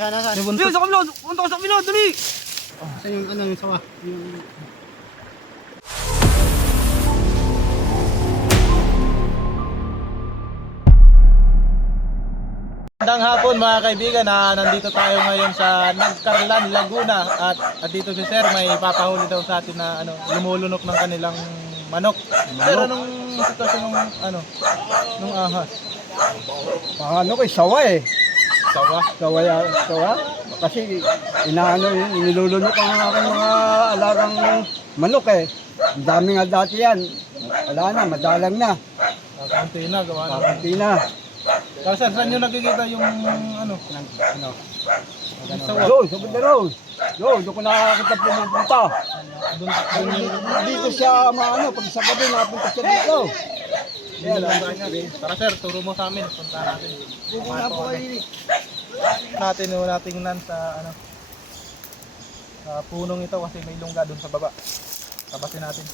Nasaan? Yung buntot. Sa kabila! Punta ka sa kabila! Dali! Saan yung ano, yung sawa? Yung... Magandang hapon mga kaibigan, nandito tayo ngayon sa Nagcarlan, Laguna at dito si Sir may papahuli daw sa atin na lumulunok ng kanilang manok. Pero anong sitwasyon nung ahas? Ano ko, sawa eh. Sawa? Sawa. Kasi inilulunok ang aking mga alagang manok eh. Ang dami nga dati yan. Wala na, madalang na. Kakunti na, gawa na. Kakunti na. Kasi saan nyo nakikita yung sawa? Doon, sa Bandaron. Doon ko nakakita pumupunta. Dito siya, pag sa gabi, napunta siya dito. Tara Sir, turo mo sa amin, punta natin. Pupunta po kayo. Natin tingnan sa sa punong ito kasi may lungga doon sa baba. Tapasin natin.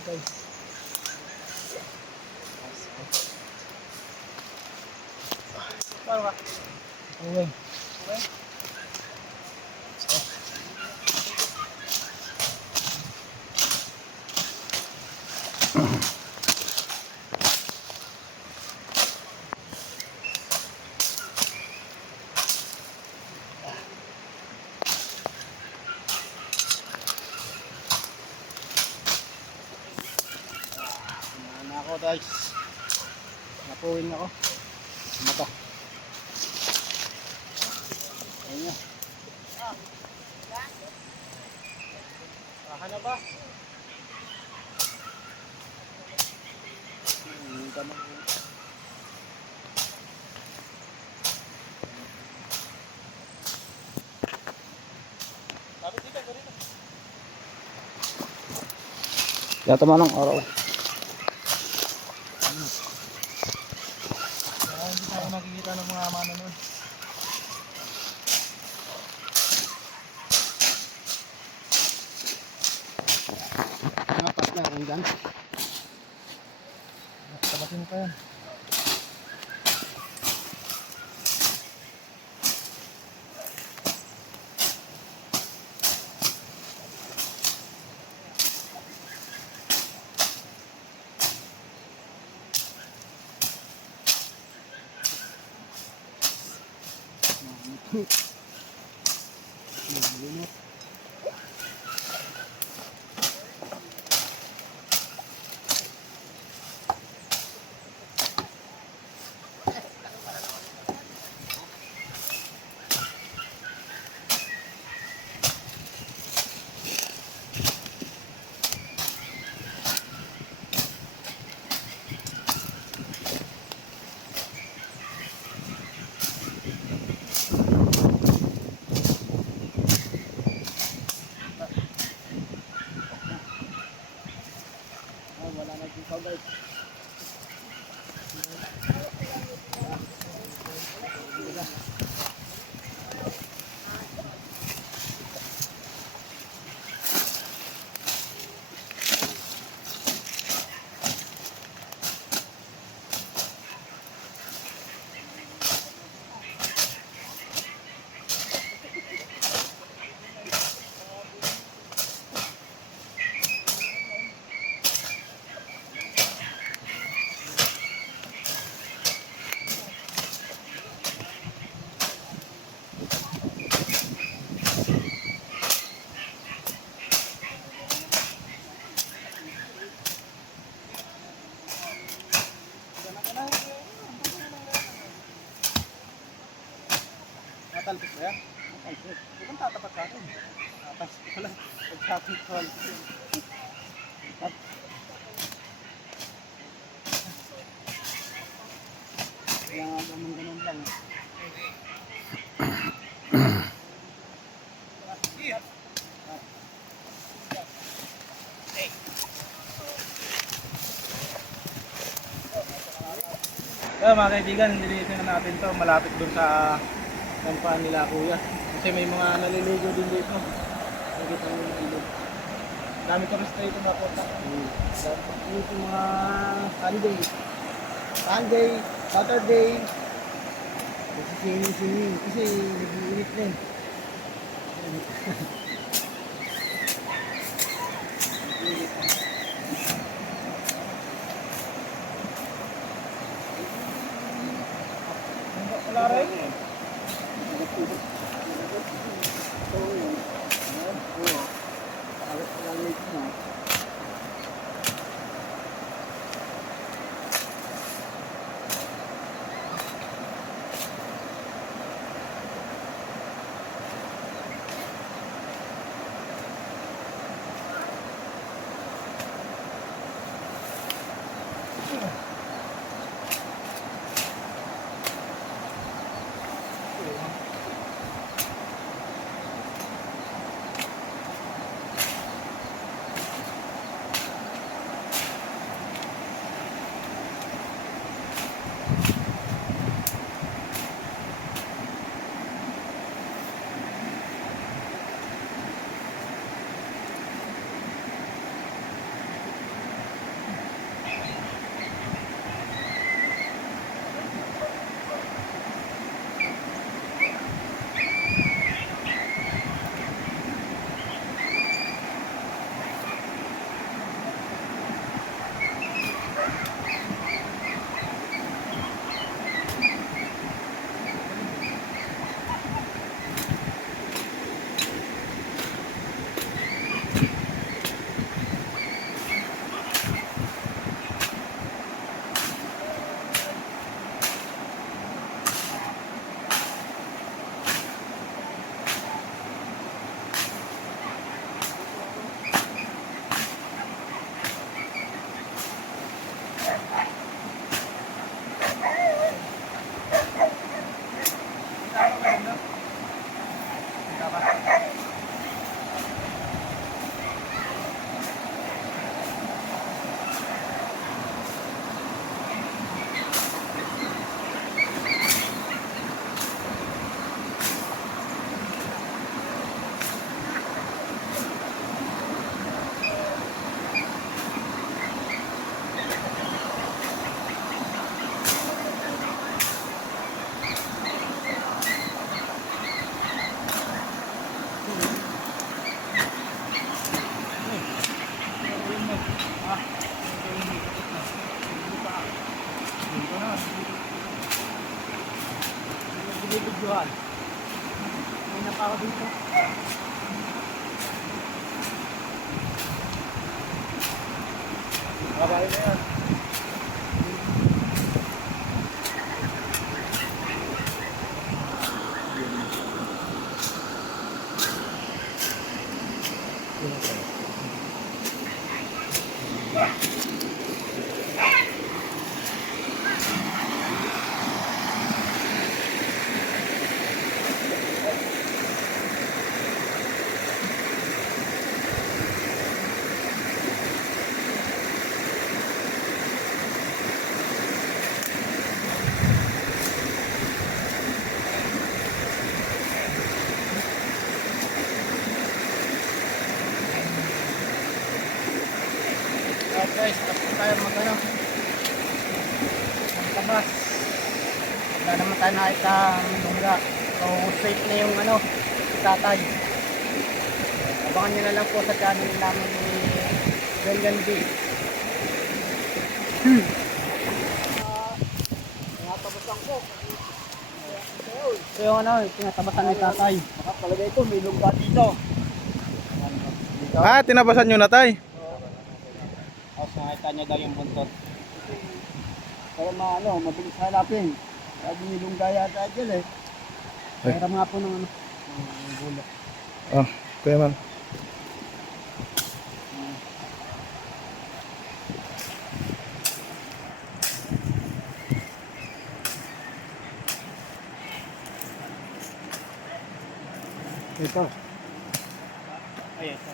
Okay. Ako guys. Napuwing ako. Mata. Ayun nga. Kahan na ba? Yata man ang araw. Hindi tayo nakikita ng mga mano nun. Apat na rin dyan. Tapasin pa yan. Talpis ba yan? Huwag kang tatapat sa akin. Tapas ko lang. Pagsabi ko lang. Kaya nga ganun lang. Kaya mga kaibigan, nililisin na natin to malapit dun sa kampaan nila kuya. Kasi may mga naliligo din dito. Nakikita mo yung ilog. Dami ko rin dito makota. Dito mga Sunday, Saturday. Kasi singing. Kasi nag-iinit rin. Wala rin. Binibidyohan. May napawa dito. Babae na yan. Guys, tapos na tayo magano. Magtabas. Wala naman tayo nakita ang lungga. So, safe na yung ano, tatay. Abangan nyo na lang po sa channel namin ni Gangan B. Tinatabasan ko. So yung ano, tinatabasan ni tatay. Nakapalagay ko, may lungga dito. Ah, tinabasan nyo na tay. Tapos nakita niya daw yung buntot. Para mabilis hanapin. Sabi ni lungga yata dyan eh. Mayroon nga po ng ano, ng gulo. Oh, kuya man. Ito. Ay, ito.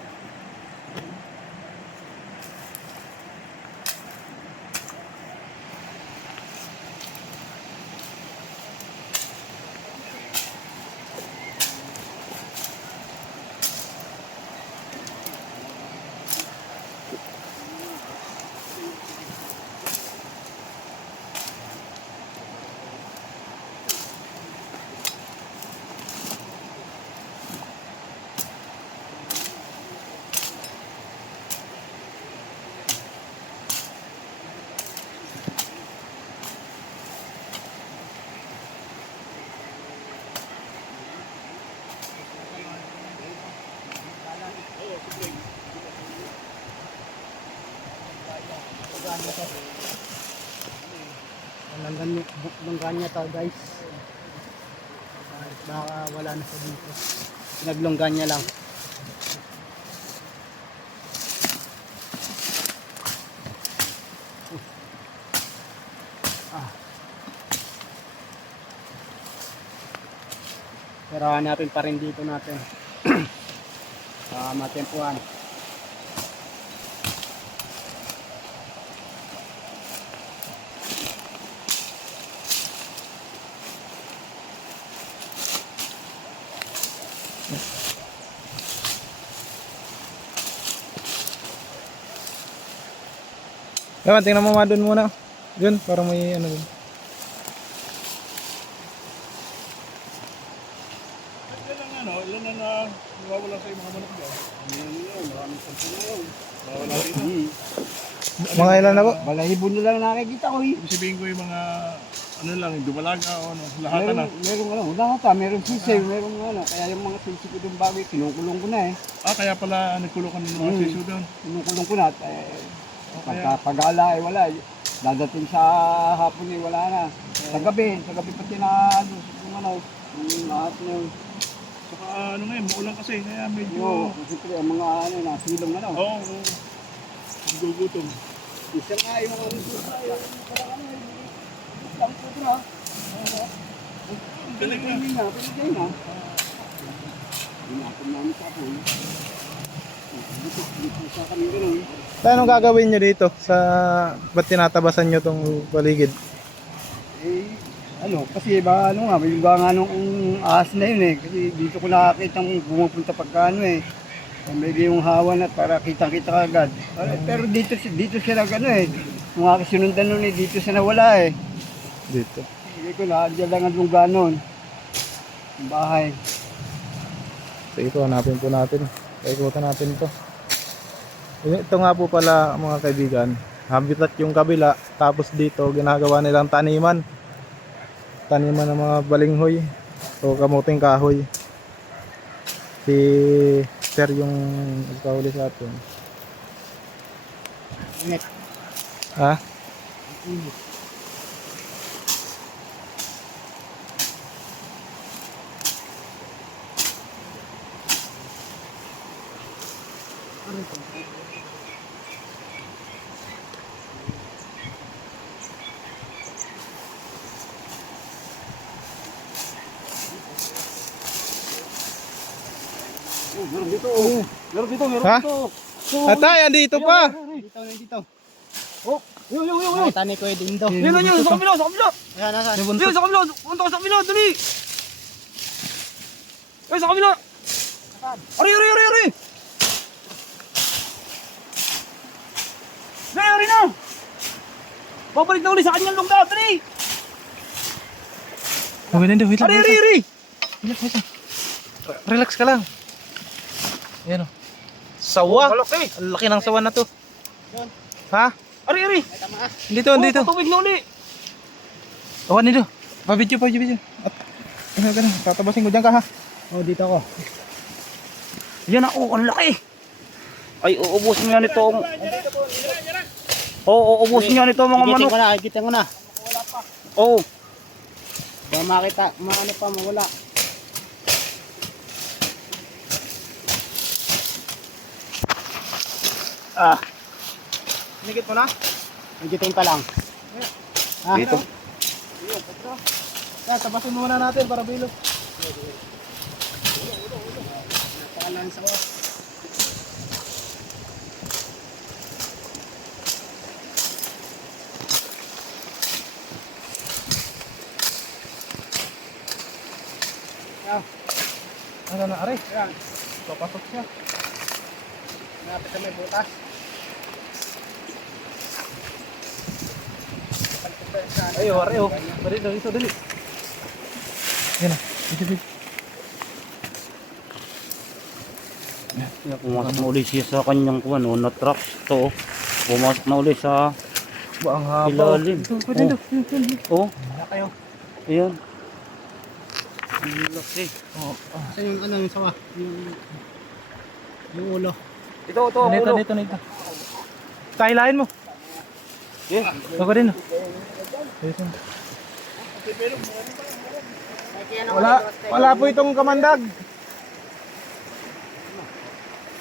Langganya to guys. Baka wala na sa dito. Naglongganya lang. Pero hanapin pa rin dito natin. Matempuan. Kuya man, tingnan mo nga doon muna. Doon, para may ano doon. Ilan na nawawala sa mga manok dyan? Maraming sampu na yun. Nawawala dito. Mga ilan na po? Balahibo na lang nakikita ko eh. Ibig sabihin ko yung mga ano lang, yung dumalaga o ano, lahatan na. Meron ano, lahat meron sisiw, meron ano. Kaya yung mga sisiw ko doon bago, kinukulong ko na eh. Kaya pala nagkulong ka ng mga siso doon. Kinukulong ko na at pagkapagala eh wala. Dadating sa hapon eh wala na. Sa gabi pati na ano, yung ano, yung lahat na yun. Saka ano ngayon, maulan kasi, kaya medyo... Yo, siyempre ang mga ano, nasilong ano. Oo, gugutom. Isa nga yung mga parang ano, lang po na. Galing na. Hindi na, pinigay na. Hinapon namin sa apoy. Dito sa kami ganun. Tayo, anong gagawin nyo dito? Ba't tinatabasan nyo tong paligid? Eh, ano, kasi ba, ano nga, may iba nga nung ahas na yun eh. Kasi dito ko nakakita pumupunta pagka ano eh. May yung hawan at para kitang-kita ka agad. Pero dito siya nag ano eh. Yung aking sinundan nun eh, dito siya nawala eh. Dito. Hindi ko na, dyan lang ang lungga nun. Yung bahay. Sige po, hanapin po natin. Paikutan natin ito. Ito nga po pala mga kaibigan. Habitat yung kabila. Tapos dito, ginagawa nilang taniman. Taniman ng mga balinghoy. O kamuting kahoy. Si Sir yung nagpahuli sa atin. Init. Ha? Init. Meron dito. Meron dito, meron Ha? dito. Atay, andito pa! Dito. Oh, yun. Nakita ni Kuya Dindo. Yun, sa kabila. Ayan, nasaan? Yun, sa kabila. Punta ka sa kabila, dali. Ay, sa kabila. Ari. Ari na. Babalik na ulit sa kanyang lungga, dali. Wait lang. Ari. Relax ka lang. Ayan o. Sawa. Malaki. Ang laki ng sawa na to. Ha? Ari. Dito. Tubig na uli. Awan nito. Pa-video. At, ganun. Tatabasin ko dyan ka ha. Oh, dito ako. Yan ako, ang laki. Ay, uubusin nga nito. Oo, uubusin nga nito mga manok. Kikitin ko na. Oo. Baka makita, maano pa, mawala. Inigit mo na? Higitin pa lang. Dito. Yan, tapasin muna natin para bilog. Napakalan sa oras. Ano na, aray? Yan. Papasok siya. Napit na may butas. Ay, aray oh. Dali, dali, dali. Yan na. Isipin. Pumasok na ulit siya sa kanyang kuwan, na truck to. Pumasok na ulit sa Ba, ang haba. ilalim. Pwede daw. Oh, Wala kayo. ayan. Ang laki. Sa yung ano yung sawa. Yung ulo. Ito, Dito. Kahilahin mo. Yeah. Ako din. Dito. Wala po itong kamandag.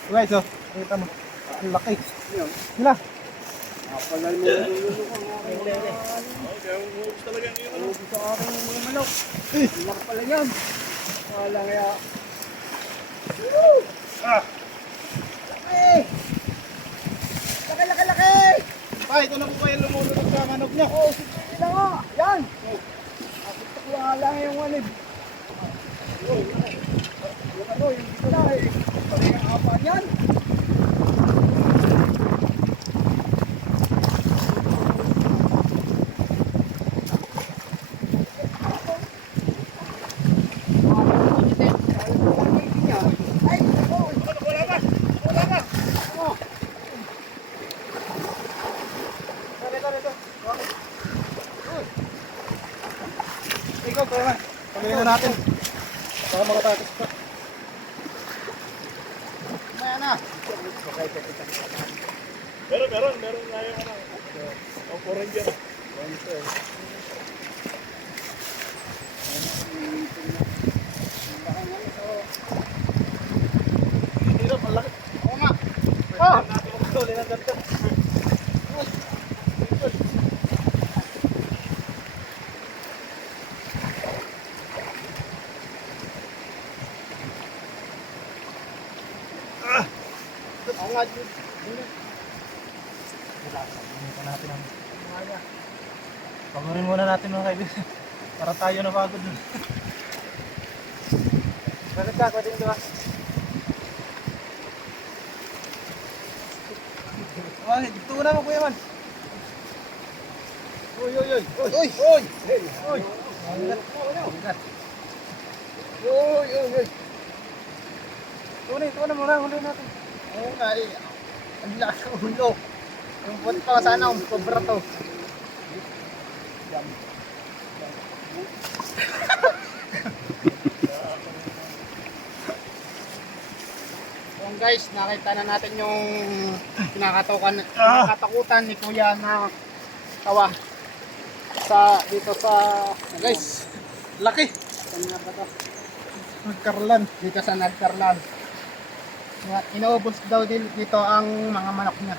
Guys, oh. Kita mo. Ang laki. Sila. Kapalal mo yung ulo ko. Sa aking mga manok. Laki pala yan. Wala kaya. Laki! Pa, ito na po kayo lumulunod sa manok niya. Oh, sige na nga. Yan. Kapit ko lang yung wanib. Yung ano, yung dito na eh. Pari ang apa niyan. Ikaw, pala man. Pagawin na natin. Baka makatakas pa. Maya na. Meron nga yung ano. Ang Ranger. Hirap, ang laki. Oo nga. Ah! Tuloy na ganito. Oo nga. Pagurin muna natin mga kaibigan. Para tayo na pagod dun. Bakit ka? Pwede nito ba? Dito na mo kuya man. Uy! Ito na muna. Huli natin. Oo nga eh. Ang lakas ng ulo. Yung buwan pa sana ang sobra to. Yung guys, nakita na natin yung kinakatakutan ni Kuya na tawa dito sa guys. Laki. Saan nga ba to? Nagkarlan. Dito sa Nagkarlan. Inaubos daw dito ang mga manok niya.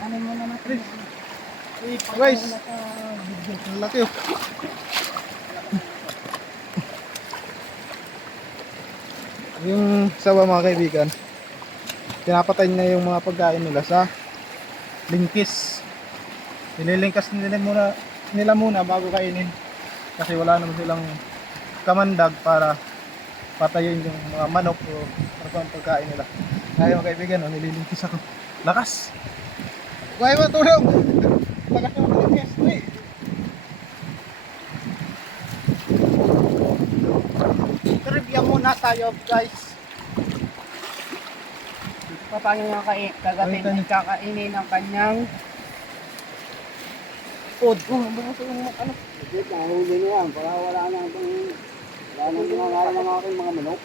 Ano mo na natin? Guys. Ang laki oh. Yung sawa mga kaibigan, pinapatay na yung mga pagkain nila sa lingkis. Nililingkas nila muna bago kainin. Kasi wala naman silang kamandag para patayin yung mga manok o ano pa ang pagkain nila. Kaya mga kaibigan, nililingkis ako. Lakas! Kuhay mo, tulong! Lakas yung nililingkis. Uy! Trivia muna tayo guys. Paano nga kakainin ng kanyang food? Ano? Bakit nahuli na yan? Para wala nang ginagawa ng aking mga manok.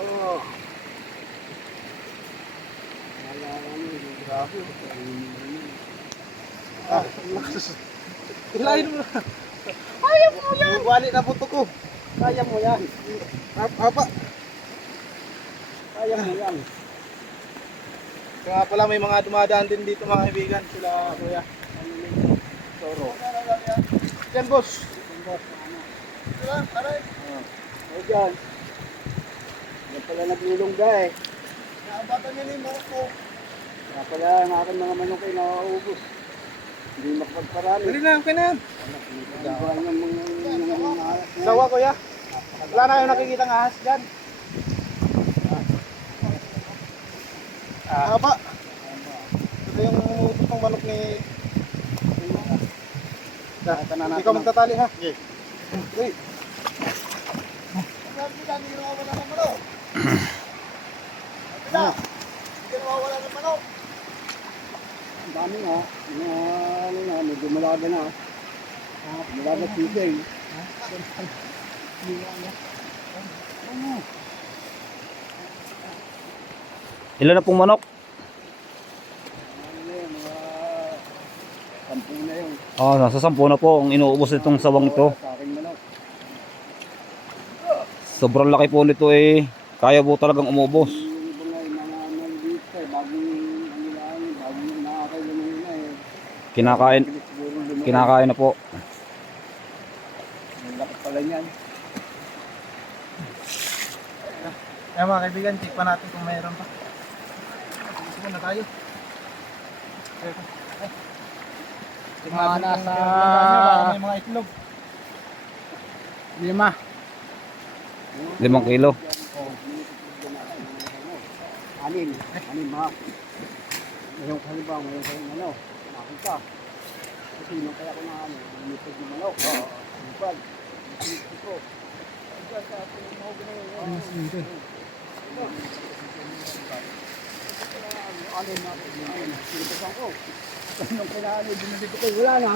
Oh. Wala naman. Grabe. Ah, lakas. Hilahin mo na. Kaya mo yan. Wali na puto ko. Kaya mo yan. Apa. Kaya mo yan. Kaya pala may mga dumadaan din dito mga kaibigan. Sila kuya. Toro. Yan boss. O dyan. Yan pala naglulungga eh. Nakabatan niya ni Moko. Kaya pala ang aking mga manok ay nauubos. Hindi makapagparami. Dali na, okay na yan. Gawa ng mga Sawa kuya. Wala na yung nakikita ng ahas dyan. Haba. Ito yung gustong manok ni... Ikaw magtatali ha? Okay. Wait. Sabi ko dami yung nawawala ng manok. Hindi nawawala ng manok. Ang dami nga. Mga ano na, medyo malaga na. Malaga sisig. Ilan na pong manok? Ano yun, mga 10 na yun. Nasa 10 na po ang inuubos nitong sawang ito. Sa aking manok. Sobrang laki po nito eh. Kaya po talagang umubos. Yung iba nga, yung mga maliliit pa eh, bagong ano lang, bagong nakakailan na eh. Kinakain, Siguro lumaki. kinakain na po. Ang laki pala niyan. Kaya mga kaibigan, check pa natin kung mayroon pa. Gusto na tayo. Mga nasa May mga itlog. 5. 5 kilo. Anim ha. Ngayon halimbawa, ngayon kayo ano, makita. Kasi nung kaya ko na ano, lumipad yung manok. Oo. Lumipad. Lumipad ko. Diyan sa ating mga gano'n. Anim na, sinipasan ko. Nung kailangan ay binibig ko, wala na.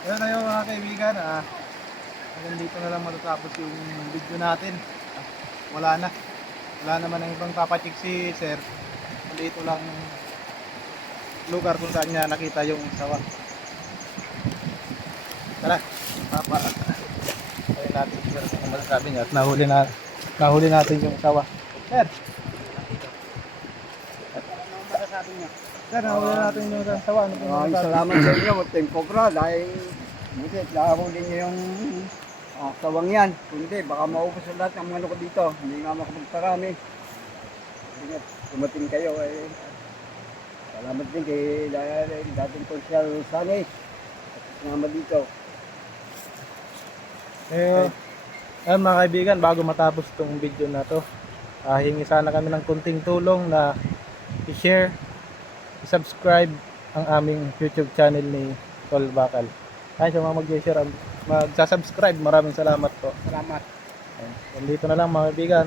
Yan na yung mga kaibigan. Hanggang dito na lang matatapos yung video natin. Wala na. Wala naman ang ibang papacheck si sir. Dito lang lugar kung saan niya nakita yung sawa. Tara, papa. Ayun natin sir kung masasabi niya at nahuli natin yung sawa. Sir, masasabi niya. sir, nahuli natin yung sawa. Ano pong Maraming masasabi? salamat sa inyo, Tempo Bra, dahil buti, nahuli niyo yung sawang yan. Kundi, baka maubos sa lahat ng mga ko dito. Hindi nga makapagparami. Hindi nga, dumating kayo. Salamat din kay dating Consyal Sanay. At sinama dito. Ayun mga kaibigan, bago matapos itong video na to, hingi sana kami ng kunting tulong na i-share, i-subscribe ang aming YouTube channel ni Tol Bakal. Ay, sa mga mag-share, magsasubscribe, maraming salamat po. Salamat. Ayun, dito na lang mga kaibigan.